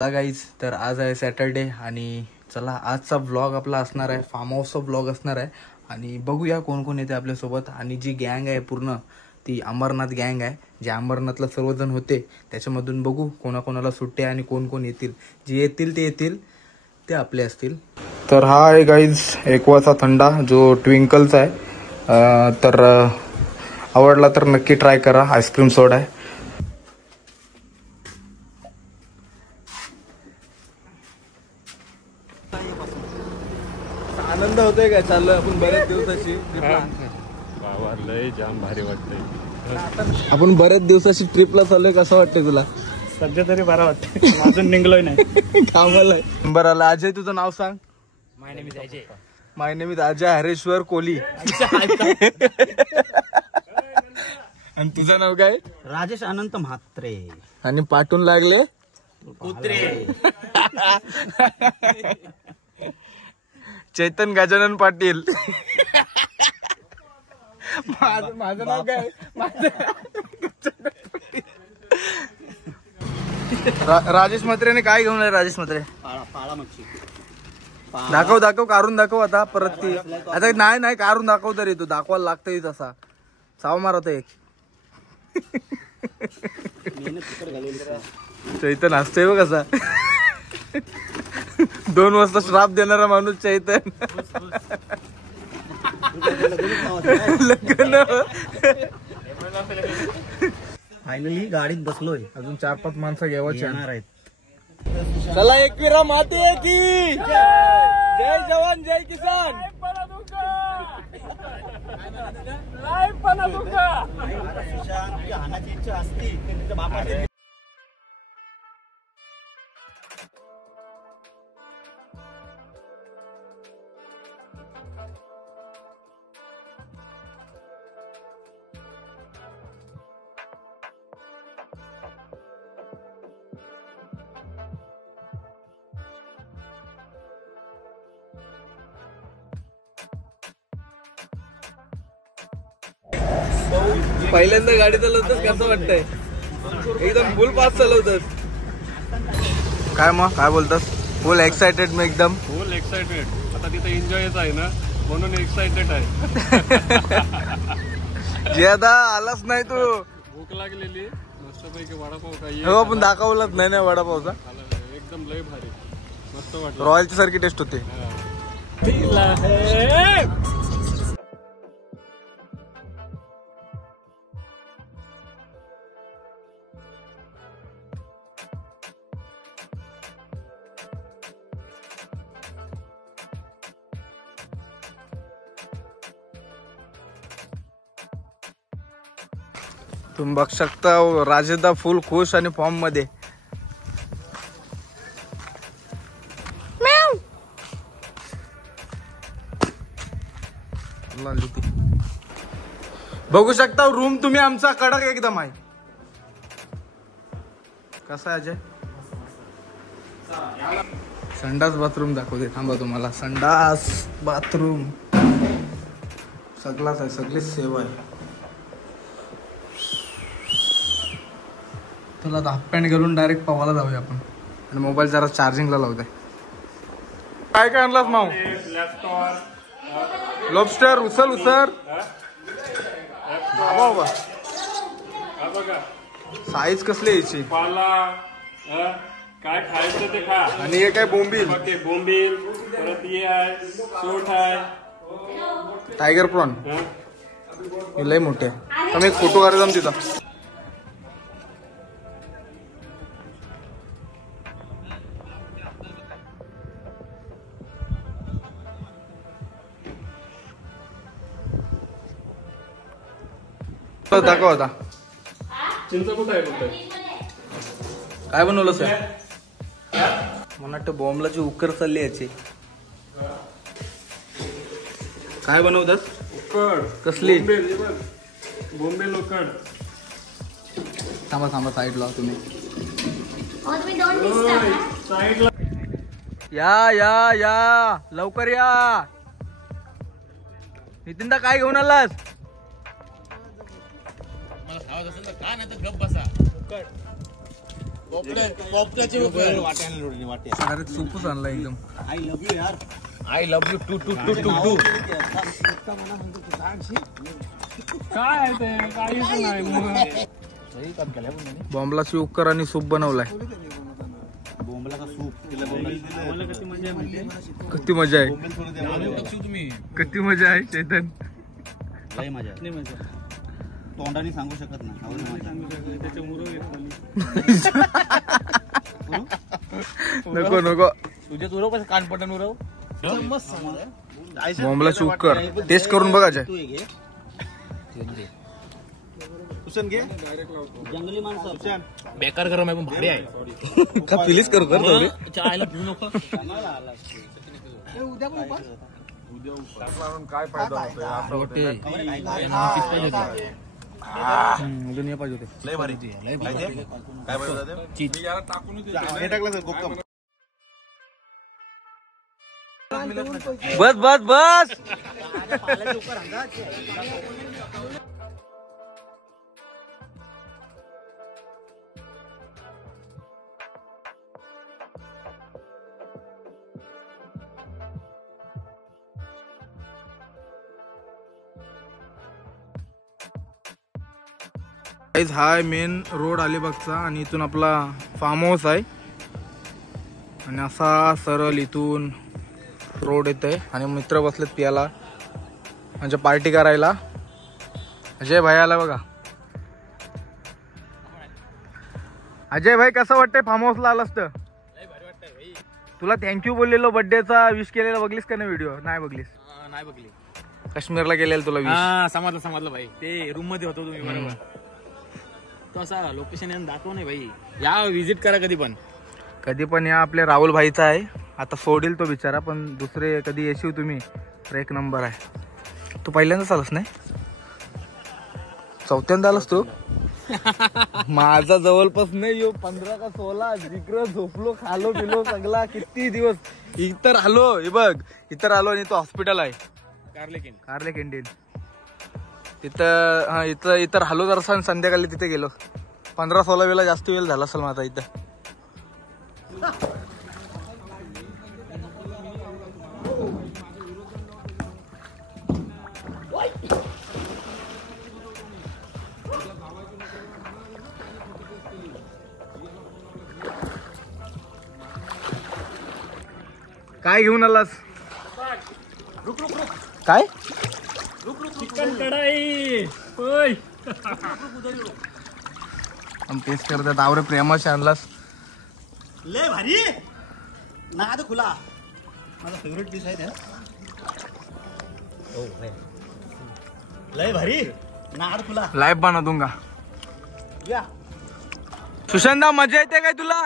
Guys, तर आज आहे सॅटरडे आणि चला आजचा व्लॉग आपला असणार आहे फार्म हाऊसचा व्लॉग असणार आहे. आणि बघूया कोण कोण येते आपल्यासोबत. आणि जी गँग आहे पूर्ण ती अमरनाथ गँग आहे. जे अमरनाथला सर्वजण होते त्याच्यामधून बघू कोणाकोणाला सुट्टे आणि कोण कोण येतील. जे येतील ते आपले असतील. तर हा आहे गाईज एक्वाचा थंडा जो ट्विंकलचा आहे. तर आवडला तर नक्की ट्राय करा. आईस्क्रीम सोडा आहे. आनंद होतोय का? चाललोय आपण बऱ्याच दिवसाची जाम भारी वाटतंय. आपण बऱ्याच दिवसाची ट्रिपला चाललोय. कसं वाटतंय तुला? सध्या तरी बरा वाटतंय. अजून निघलोय नाही. कामाला बरं आला. अजय तुझं नाव सांग. My name is Ajay. My name is Ajay Hareshwar Kohli. आणि तुझं नाव काय? राजेश अनंत म्हात्रे. आणि पाठून लागले कुत्रे. चैतन गजानन पाटील. माझं नाव काय? राजेश म्हात्रेने काय घेऊन आहे? राजेश म्हात्रे पाळा मच्छी दाखव काढून दाखव. आता परत ती आता नाही काढून दाखव तरी. तू दाखवायला लागतोय तसा. चाव मारत एक. चैतन हसतोय बघ कसा. 2 वाजता श्राप देणारा माणूस चैतन. लग्न फायनली गाडीत बसलोय. अजून 4-5 माणसं घ्यावाची येणार आहेत. चला एकविरा माते की जय जवान जय किसान. हाणाची इच्छा असती त्याच्या बापाची. पहिल्यांदा गाडी चालवतोस कसं वाटतंय? एकदम फुल फास्ट चालवतोस काय? मग काय बोलतोस? फुल एक्साइटेड मी एकदम. फुल एक्साइटेड. आता तिथे एन्जॉयच आहे ना म्हणून एक्साइटेड आहे. जे आता आलाच नाही तू. भूक लागलेली मस्तपैकी वडापाव काही. हो पण दाखवलाच नाही वडापावचा. एकदम लय भारी मस्त वाटलं. रॉयलची सारखी टेस्ट होते. तुम्ही बघ शकता राजेदा फुल खुश आणि फॉर्म मध्ये. बघू शकता रूम तुम्ही आमचा कडक एकदम आहे. कसा आहे अजय? संडास बाथरूम दाखवते थांबा तुम्हाला. संडास बाथरूम सगळाच आहे. सगळीच सेवा आहे. तुला हाफ पॅन्ट घालून डायरेक्ट पवाला जाऊया आपण. आणि मोबाईल जरा चार्जिंगला लावते. काय काय आणलास माऊ? लॉबस्टर उसळ साईज कसली यायची? काय खायचं ते खा. आणि हे काय बोंबील. बोंबील परत हे आहे सोट आहे. टायगर प्रॉन हे लय मोठे आहे. आम्ही एक फोटो काढायचा आम तिथं. दाखव आता. चिंच कुठं आहे कुठं? काय बनवलं सर? मला वाटतं बॉम्बलाची उकर चालली याची. काय बनवतात? उकड कसली? बोंबील उकड. थांबा साईडला तुम्ही. साईडला या लवकर या. नितीनदा काय घेऊन आलास? अरे सूपच आणला एकदम. आय लव्ह यू यार. I love you too too too too too. काय आहे ते काहीच नाही मग. बॉम्बला उकर आणि सूप बनवलाय. बोंबलाचा सूप. किती मजा आहे. किती मजा आहे चैतन. लय मजा आहे. तोंडाने सांगू शकत नाही. नको नको. तुझ्या उरव कसं कान पटन उरव. बॉम्बला उकर टेस्ट करून बघायचं. सुशन घे. जंगली माणसं बेकार गरम आहे पण भारी आहे. का फिलिस करू कर थोडी. चायला पिऊ नको. काय फायदा होतोय. अजून हे पाहिजे होते. लय भारी काय पाहिजे याला टाकून हे टाकलं सर कोकम. बस बस बस. हा मेन रोड अलिबागचा आणि इथून आपला फार्म हाऊस आहे आणि असा सरळ इथून रोड येत आहे आणि मित्र बसलेत पियाला म्हणजे पार्टी करायला. अजय भाई आला बघा. अजय भाई कसं वाटतंय फार्म हाऊसला आलास तर. तुला थँक्यू बोललेलो बर्थडेचा विश केलेला बघलीस का नाही व्हिडिओ. नाही बघलीस. नाही बघली. काश्मीरला गेलेला तुला विश. समजलं भाई. ते रूम मध्ये होतो तुम्ही बरोबर. तो असा लोकेशन दाखव नाही भाई. या विजिट करा कधी पण या. आपल्या राहुल भाईचा आहे. आता सोडील तो बिचारा पण दुसरे कधी येशील तुम्ही तर एक नंबर आहे. तू पहिल्यांदाच आलास नाही. चौथ्यांदा आलास तू. माझा जवळपास नाही येऊ 15 का 16 जिकडं झोपलो खालो पिलो सगळा किती दिवस. इतर आलो हे बघ. इतर आलो आणि तो हॉस्पिटल आहे कारले कॅन्टीन तिथं. इतर हलो जरा संध्याकाळी तिथे गेलो. 15-16 वेळा जास्त वेळ झाला असेल माझा इथं. काय घेऊन आलास. काय चिकन कढाई. टेस्ट करतात. आवरे प्रेमाशी आणलास. लय भारी. नाद खुला माझा फेवरेट डिश आहे त्या. लय भारी. नाद खुला लाईव्ह बनव दूंगा. या सुशांता मजा येते काय तुला.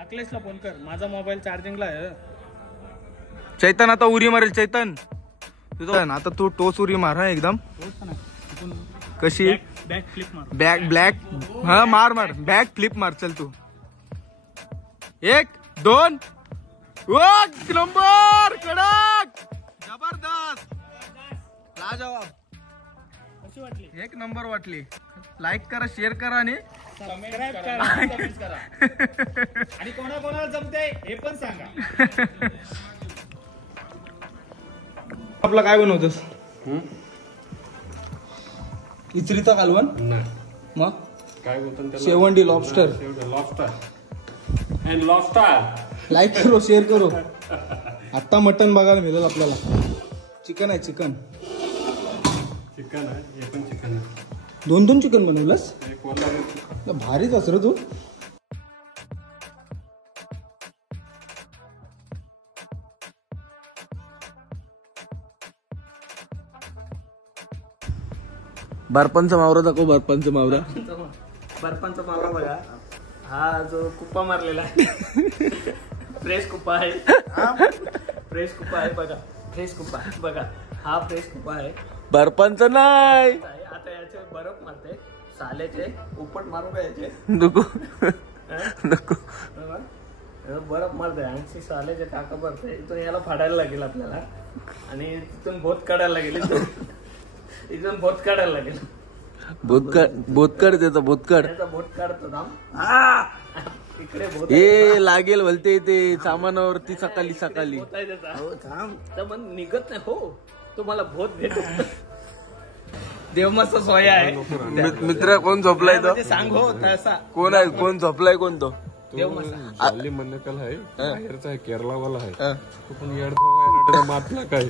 अखिलेशला फोन कर. माझा मोबाईल चार्जिंगला आहे. चैतन आता उरी मारेल. चैतन तुझं आता तू टोस उरी मार. हा एकदम कशी बॅक फ्लिप मार. Back black. हा मार मार. बॅक फ्लिप मार. चल तू 1 2 नंबर. कडक जबरदस्त लाजवाब. कशी वाटली. एक नंबर वाटली. लाईक करा शेअर करा आणि सबस्क्राइब करा. आणि कोणाकोणाला जमते हे पण सांगा. आपला काय बनवतोस. इचरीचा कालवण. मग काय बोलतो शेवंडी लॉबस्टर. लाईक करो शेअर करो. आता मटन बघायला मिळेल आपल्याला. चिकन आहे. चिकन आहे. हे पण चिकन आहे. 2 चिकन बनवलंस. भारीच असं रे तू. बर्फांचा मावरा दाखव. बर्फांचा मावरा. बर्फांचा मावरा बघा. हा जो कुप्पा मारलेला आहे. फ्रेश कुप्पा आहे. फ्रेश कुप्पा आहे बघा. फ्रेश कुप्पा बघा. हा फ्रेश कुप्पा आहे. बर्फांचा नाही. आता याचे बर्फ मारते. साल्याचे उपट मारून यायचे. नको नको. बर्फ मारते आणि साल्याचे टाका भरते. इथून याला फाडायला लागेल आपल्याला आणि तिथून भोत काढायला लागेल. इथून भोत काढायला लागेल. बोतकर त्याचा बोतकर बोट काढतो थांब. इकडे बोट ए लागेल भलते ते सामानावरती सकाळी बोट आहे त्याचा. तर मग निघत नाही हो, तुम्हाला भोत भेटू. देवमाचा सोया आहे. मित्र कोण झोपलाय तो? सांग हो तसा. कोण आहे? कोण झोपलाय? कोण तो? देवमासा म्हणण्याकल आहे, बाहेरचा आहे, केरलावाला आहे. तो पण येडचा मातला काय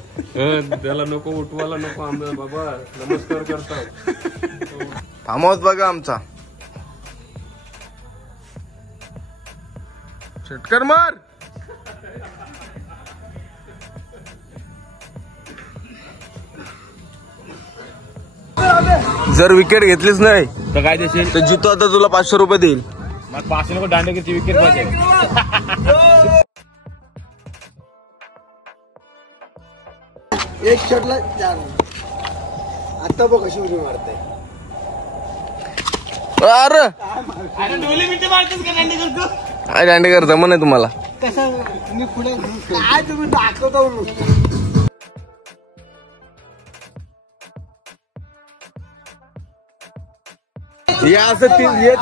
त्याला नको उठवायला नको. आम्ही बाबा नमस्कार करतात. फार्म हाऊस बघा आमचा. षटकर मार. जर विकेट घेतलीच नाही तर काय देशील? तर जितो आता तुला 500 रुपये देईल. मग 500 नको दांडे किती विकेट पाहिजे. एक शॉटला 4. आता बघ कशी उडी मारते. अरे डोली मिठी मारतेस का दांडी करतो? काय दांडेकर जमन आहे तुम्हाला? कसं मी पुढे काय तुम्ही दाखवतो. हे असं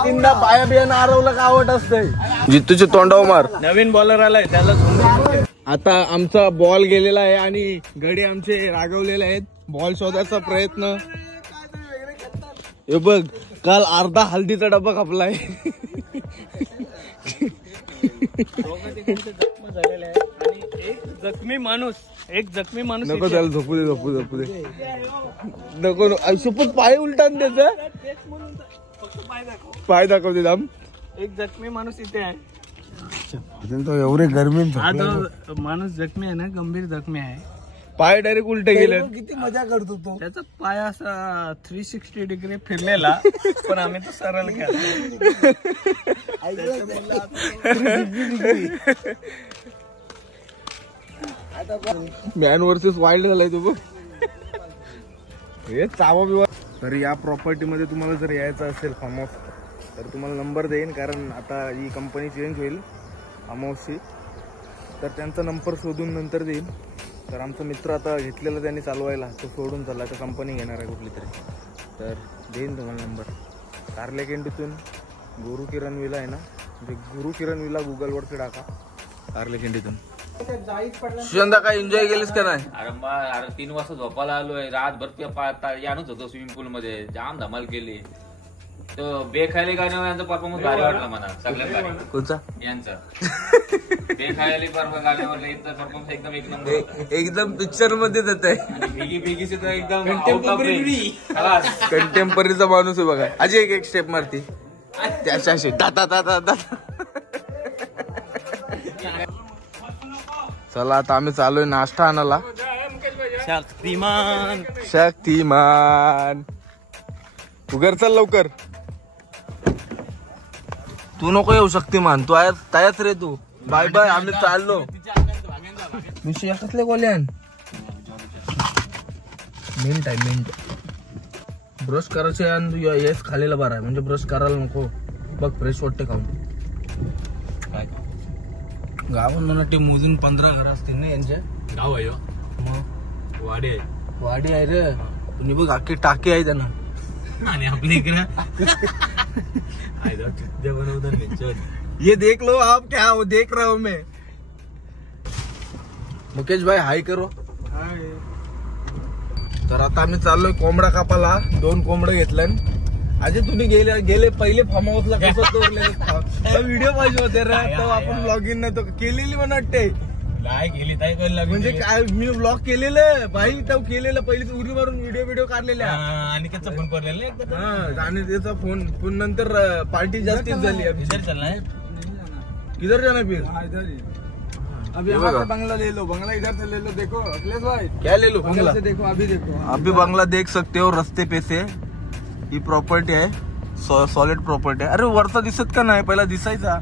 तीनदा पाया बियानं आरवलं का आवड असतंय. जितूचे तोंडाव मार. नवीन बॉलर आलाय त्याला. आता आमचा बॉल गेलेला आहे आणि गडी आमचे रागवलेले आहेत. बॉल शोधायचा प्रयत्न. हे बघ काल अर्धा हल्दीचा डब्बा कापलाय. झालेला आहे आणि एक जखमी माणूस नको त्याला झोपू दे. नको शपथ पाय उलटान त्याचा. पाय दाखवते दाम. एक जखमी माणूस इथे आहे. एवढे गरमी. हा तो माणूस जखमी आहे ना, गंभीर जखमी आहे. पाय डायरेक्ट उलटे गेले. किती मजा करतो तो. त्याचा पाय असा 360 डिग्री फिरलेला, पण आम्ही तो सरळ केला. मॅन वर्सेस वाईल्ड झालाय तो. हे चावा बिवा. तर या प्रॉपर्टी मध्ये तुम्हाला जर यायचं असेल फार्म हाऊस तर तुम्हाला नंबर देईन, कारण आता ही कंपनी चेंज होईल फार्म हाऊसची. तर त्यांचा नंबर शोधून नंतर देईन. तर आमचा मित्र आता घेतलेला त्यांनी चालवायला, तो सोडून चालला. तर कंपनी घेणार आहे कुठली तरी. तर देईन तुम्हाला नंबर. कारले केंडीतून गुरु किरण विला आहे ना, म्हणजे गुरु किरण विला गुगलवरती टाका. कारले केंडीतून. सुशांता काय एन्जॉय केलीस का नाही? अरे 3 वाजता झोपायला आलोय. रातभर यानच होतो स्विमिंग पूल मध्ये. जाम धमाल केली. तो बेखायली गाण्यावर यांचा परफॉर्मन्स भारी वाटला मला. सगळ्यात भारी कोणचा? यांचा बेखायली गाण्यावर यांचा परफॉर्मन्स एकदम एक नंबर. एकदम पिक्चर मध्ये जात आहे. भेगी भेगीचे तर एकदम कंटेम्पररीचा माणूस आहे बघा. अजय एक स्टेप मारती त्याच्याशी. चला आता आम्ही चालूय नाश्ता आणायला. शक्तिमान उगर चल लवकर. तू नको येऊ शक्तिमान. तू तयाच रे तू. Bye bye. आम्ही चाललो. विषय कसले गोल्यान. मिनिट आहे मिनिट. ब्रश करायचे आणि तू येस खालेला बरा आहे, म्हणजे ब्रश करायला नको. बघ फ्रेश वाटते खाऊन. गावात मला ते मोजून 15 घर असतील ना यांच्या. गाव आहे मग वाडी आहे रे. तुम्ही बघ अख्खी टाकी आहे त्यांना. आणि आपल्या इकडे ये देख लो आप क्या हो, देख रहा हूं मैं. मुकेश भाई हाय करो. तर आता आम्ही चाललोय कोंबडा कापाला. 2 कोंबडे घेतले. अजय तुम्ही गेले पहिले फार्म हाऊसला कसं तोरले व्हिडिओ पाहिजे होते रे. तर आपण ब्लॉग इन नाही तो केलेली म्हणा वाटते. काय केली ताई कळलं म्हणजे काय मी ब्लॉग केलेलं भाई. तो केलेलं पहिले उडी मारून व्हिडिओ काढलेल्या. आणि त्याचा फोन करलेला आणि त्याचा फोन नंतर पार्टी जास्तीच झाली. किधर जाना फिर? अभी बंगला ले लो. बंगला इधर से ले लो. देखो अखिलेश भाई क्या ले लो बंगला से देखो. अभी देखो अभी बंगला देख सकते हो रस्ते पे से. ही प्रॉपर्टी आहे. सॉलिड प्रॉपर्टी आहे. अरे वरचा दिसत का नाही? पहिला दिसायचा.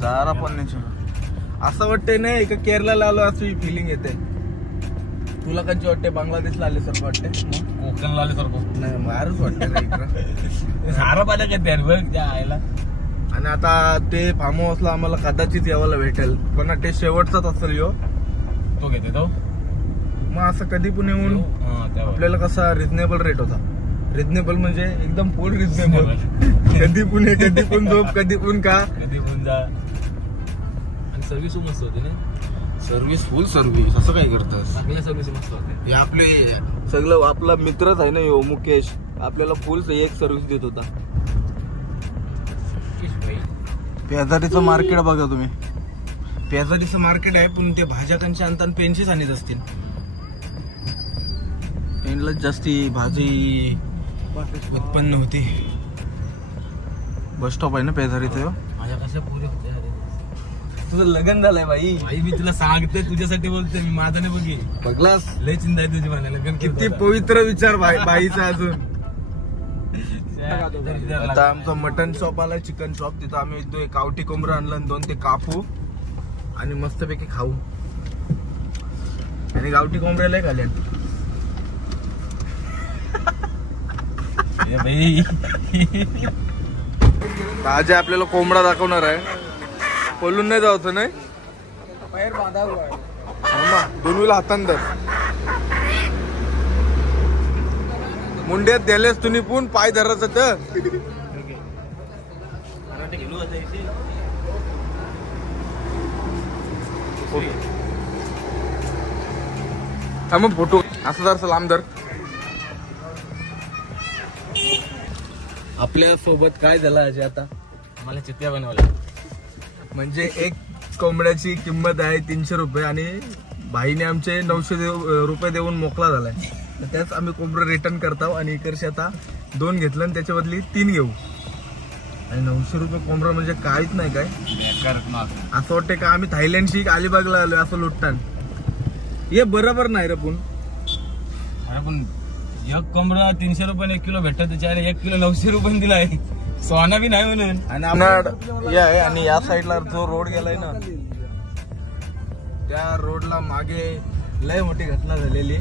चारा पण नाही. असं वाटतंय नाही का केरळला आलो अशी फिलिंग येते. तुला कशी वाटते? बांगलादेशला आले सारखं वाटते. कोकणला आले सारखं नाही मारूच वाटते. सारा पाहिलं का त्या बघ त्या आयला. आणि आता ते फार्म हाऊसला आम्हाला कदाचित यावायला भेटेल, पण ते शेवटचाच असेल यो. तो घेते तो मग असं कधी पण येऊन आपल्याला कसा रिझनेबल रेट होता. रिजनेबल म्हणजे एकदम फुल रिजनेबल. कधी पुणे कधी पण झोप कधी पण का कधी पण जा. आणि सर्व्हिस मस्त होती ना. सर्व्हिस फुल सर्व्हिस. असं काय करतस? आपल्या सर्व्हिस मस्त होते. हे आपले सगळं आपला मित्रच आहे ना यो मुकेश. आपल्याला फुल एक सर्व्हिस देत होता. पेजारीचं मार्केट बघा तुम्ही. पेजारीचं मार्केट आहे पण ते भाज्या कंच्या आणता पेनचीच आणत असतील. पेनलाच जास्ती भाजी उत्पन्न होती. बस स्टॉप आहे ना पेजारीचं. माझ्या कशा पुरे होत्या. तुझं लग्न झालंय बाई. भाई मी तुला सांगते तुझ्यासाठी बोलते. मी माझा नाही बघी. बघलास लय चिंता आहे तुझी मला. लग्न किती पवित्र विचार बाईचा अजून. आता आमचं मटन शॉप आलाय, चिकन शॉप. तिथं आम्ही एक गावठी कोंबडं आणलं आणि 2 ते कापू आणि मस्तपैकी खाऊ. आणि गावठी कोंबड्याला खाल्या. आज आपल्याला कोंबडा दाखवणार आहे. पळून नाही जायचं नाही. दोन्हीला हातांतर मुंड्यात द्यालेस तुम्ही पण पाय धरायचं तर. मग फोटो असं जर लांब धर. आपल्या सोबत काय झालं अजय आता. मला चित्त्या बनवल्या. म्हणजे एक कोंबड्याची किंमत आहे 300 रुपये आणि भाईने आमचे 900 रुपये देऊन मोकळा झालाय. तर त्याच आम्ही कोंबडं रिटर्न करतो आणि इकडचे आता 2 घेतलं आणि त्याच्या बदली 3 घेऊ. आणि 900 रुपये कोंबडा म्हणजे काहीच नाही काय. असं वाटतं का आम्ही थायलंडशी अलिबागला आलोय असं लुटतान. हे बरोबर नाही रे. पण अरे पण एक कोंबडा 300 रुपये 1 किलो भेटत. त्याच्या 1 किलो 900 रुपये दिलाय. सोना बी नाही म्हणून. आणि आहे आणि या साईडला जो रोड गेलाय ना त्या रोडला मागे लय मोठी घटना झालेली.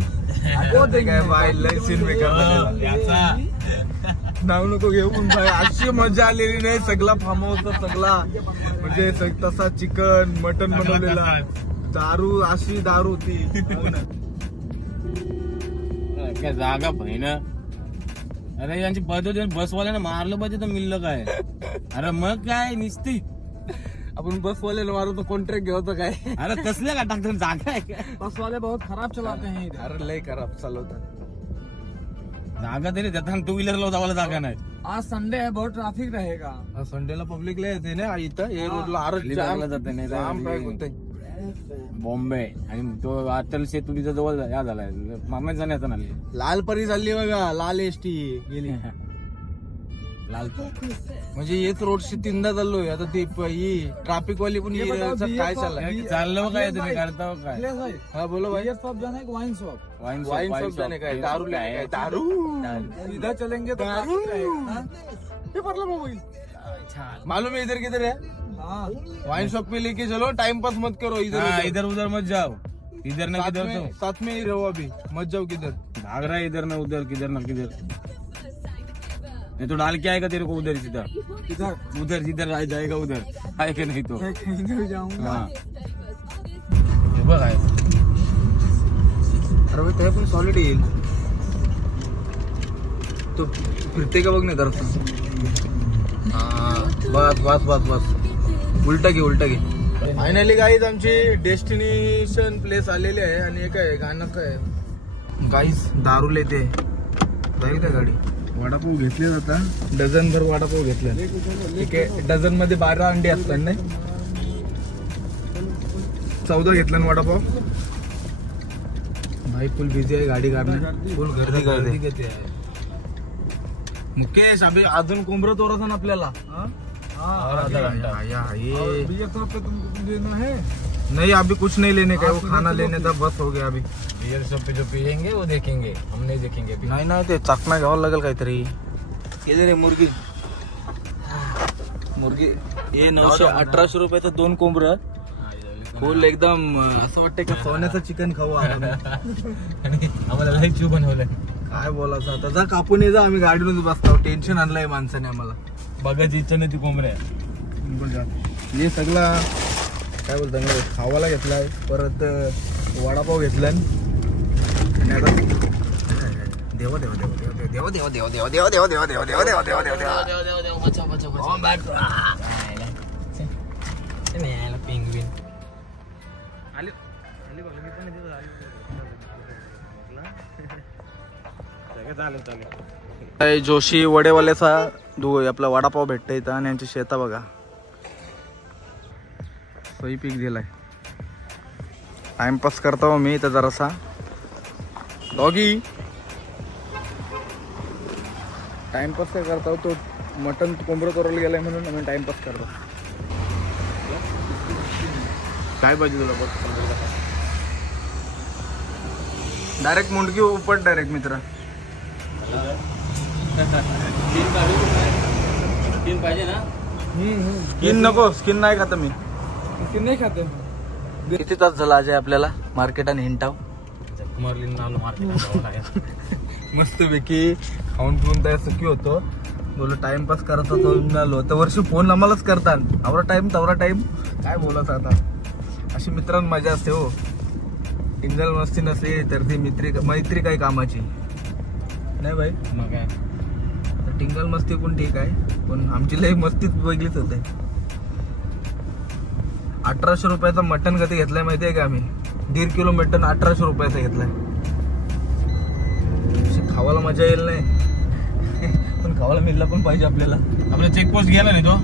काय बाय लय सीन बेकार झालेला. नाव नको घेऊ पण बाय अशी मजा आलेली नाही. सगळा फार्म हाऊसचा सगळा म्हणजे तसा चिकन मटन बनवलेला. दारू अशी दारू होती. काय जागा बहिण. अरे यांची पद्धत बसवाल्यानं मारलं पाहिजे तर मिळलं काय. अरे मग काय निसती. आपण बसवाल्याला मारू तर कॉन्ट्रॅक्ट घेऊ काय. अरे कसले का टाकतो जागा आहे. बसवाले बहुत खराब चलाते हैं. अरे लय खराब चालवतात. जागा तरी देता 2 व्हीलरला जावायला जागा नाही. आज संडे है, बहुत ट्रैफिक रहेगा. संडेला पब्लिक लय येते ना इथं. हे रोडला अलिबागला जाते नाही जाम पॅक होतंय. बॉम्बे आणि तो अटल सेतूच्या जवळ या झालाय. मामाचा नाही आता लाल परी चालली बघा. लाल एसटी गेली. लाल म्हणजे हेच रोडशी 3दा चाललोय. आता ती ही ट्रॅफिक वाली पण काय चाललंय. चाललं काय तुम्ही करता काय. हा बोलो भाई. शॉप जाना है वाइन शॉप. वाइन शॉप जाने का है. दारू लेने का है. दारू इधर चलेंगे तो ये पड़ला मोबाइल. मालूम है इधर किधर है. हाँ वाइन शॉप पे लेके चलो. टाइम पास मत करो इधर इधर उधर मत जाओ. इधर ना किधर साथ में ही रहो. अभी मत जाओ किधर. भाग रहा है इधर ना उधर किधर ना किधर. नहीं तो डाल के आएगा तेरे को उधर सीधा. इधर उधर जिधर जाएगा उधर है कि नहीं तो. इधर जाऊंगा. हाँ बघ आहे. अरे भाई ते पण सॉलिड येईल. तो फिरते का बघ नाही जरा. बस बस बस बस. उलटा घे. फायनली गाईज आमची डेस्टिनेशन प्लेस आलेली आहे. आणि एक आहे गाणं काय गाईज दारू लेते जाईल का गाडी. वडापाव घेतले जाता. डझनभर वडापाव घेतले. ठीक आहे. डझन मध्ये 12 अंडी असतात नाही. 14 घेतलं ना वडापाव. भाई फुल बिझी आहे गाडी काढण्यात. फुल गर्दी आहे. मुकेश अभी अजून कोंबडं तोरायचं ना आपल्याला. तुमको देना है. नहीं अभी कुछ नहीं लेने का. वो खाना लेने था बस हो गया. अभी बियर शॉप पे जो पियेंगे वो देखेंगे. हम नहीं देखेंगे. नाही ते चाकणा घ्यावं लागेल काहीतरी. इधर आहे मुर्गी. हे 918 रुपयाचं 2 कोंबडं. फुल एकदम असं वाटतंय का सोन्याचं चिकन खाऊ. आम्हाला लय चू बनवलंय. काय बोलायचं आता. जा कापून ये जा. आम्ही गाडीवरून बसतो. टेन्शन आणलंय माणसाने आम्हाला. बघायची इच्छा नाही ती कोंबड्या. हे सगळा काय बोलतो खावाला घेतलाय. परत वडापाव घेतलाय आणि आता देवा देवा देवा देवा देवा देवा देवा देवा देवा देवा देवा देवा देवा देवा देवा देवा पेंग्विन आले आले बघा मी पण जोशी वडेवाल्याचा आपला वडापाव भेटत इथं आणि यांची शेता बघा सोयी पीक दिलाय. टाइमपास करता मी इथं जरासा डॉगी टाइमपास काय करता तो मटन कोंबडं तोरला गेलाय म्हणून आम्ही टाइमपास करतो. काय पाहिजे तुला बघ डायरेक्ट मुंडकी उपट डायरेक्ट मित्र. स्किन पाहिजे ना. स्किन नको स्किन नाही खाता मी. स्किन नाही खाते. किती तास झाला अजय आपल्याला मार्केट आणि हिंटाव मस्त पैकी खाऊन पिऊन तयार सुखी होतो. बोल टाइमपास करत होतो आलो तर वर्ष फोन आम्हालाच करतात. आवरा टाइम तवरा टाइम काय बोलत आता. अशी मित्रांना मजा असते हो. टिंगल मस्ती नसली तर ती मैत्री काय कामाची नाही भाई. मग काय टिंगल मस्ती पण ठीक आहे पण आमची लई मस्तीच वेगळीच होते. 1800 रुपयाचा मटन कधी घेतलाय माहितीये का आम्ही. 1.5 किलो मटन 1800 रुपयाचा घेतलाय. खावायला मजा येईल नाही पण खावायला मिळला पण पाहिजे आपल्याला. आपला चेकपोस्ट गेला नाही तो.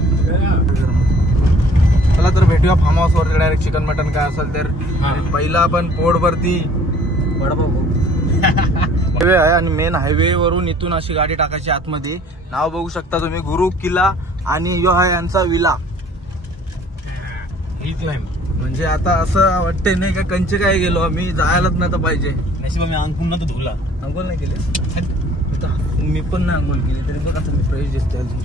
चला तर भेटूया फार्म हाऊस वरती डायरेक्ट चिकन मटन काय असेल तर. पहिला आपण पोटवरती वडापाव हायवे आहे आणि मेन हायवे वरून इथून अशी गाडी टाकायची आतमध्ये. नाव बघू शकता तुम्ही गुरु किल्ला आणि यो आहे यांचा विला. म्हणजे आता असं वाटतंय नाही का कंचे काय गेलो आम्ही जायलाच नाही तर पाहिजे. नशिबा मी अंगून ना तर धुला. अंघोळ नाही केली मी पण नाही अंघोळ केली तरी बघा तुम्ही फ्रेश दिसते अजून.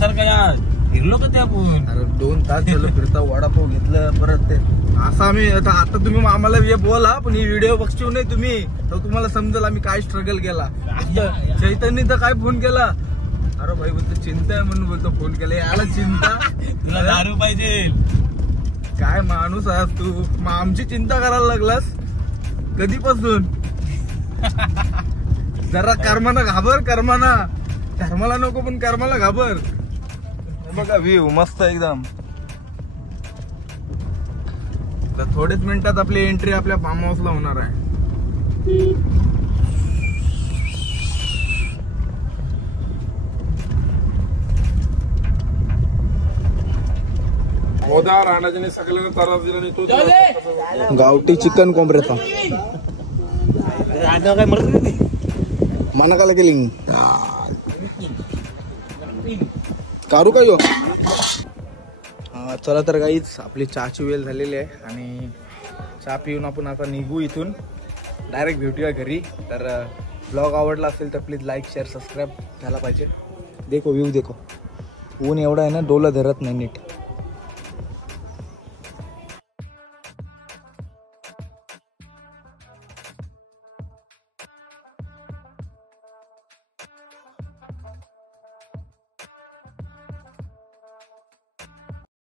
सारखं यार फिरलो का त्या अरे 2 तास झालं फिरता वडापाव घेतलं परत ते असं आम्ही आता तुम्ही आम्हाला हे बोला पण ही व्हिडिओ बघशीव नाही तुम्ही तर तुम्हाला समजेल आम्ही काय स्ट्रगल केला. चैतन्य तर काय फोन केला अरे भाई बोलतो चिंता आहे म्हणून बोलतो फोन केला. याला चिंता तुला दारू पाहिजे काय माणूस आहेस तू. मग आमची चिंता करायला लागलास कधीपासून. जरा कर्माना घाबर कर्माना धर्माला नको पण कर्माला घाबर. बघा व्ह्यू मस्त एकदम. थोडेच मिनिटात आपली एंट्री आपल्या फार्म हाऊसला होणार आहे. राणाजीने सगळ्यांना त्रास दिला नाही तो गावठी चिकन कोंबड्याचा काय मरत नाही. मनाकाला गेली कारू का यो. चला तर काहीच आपली चहाची वेळ झालेली आहे आणि चहा पिऊन आपण आता निघू इथून. डायरेक्ट भेटूया घरी. तर ब्लॉग आवडला असेल तर प्लीज लाईक शेअर सबस्क्राईब झाला पाहिजे. देखो व्ह्यू देखो ऊन एवढा आहे ना डोला धरत नाही नीट.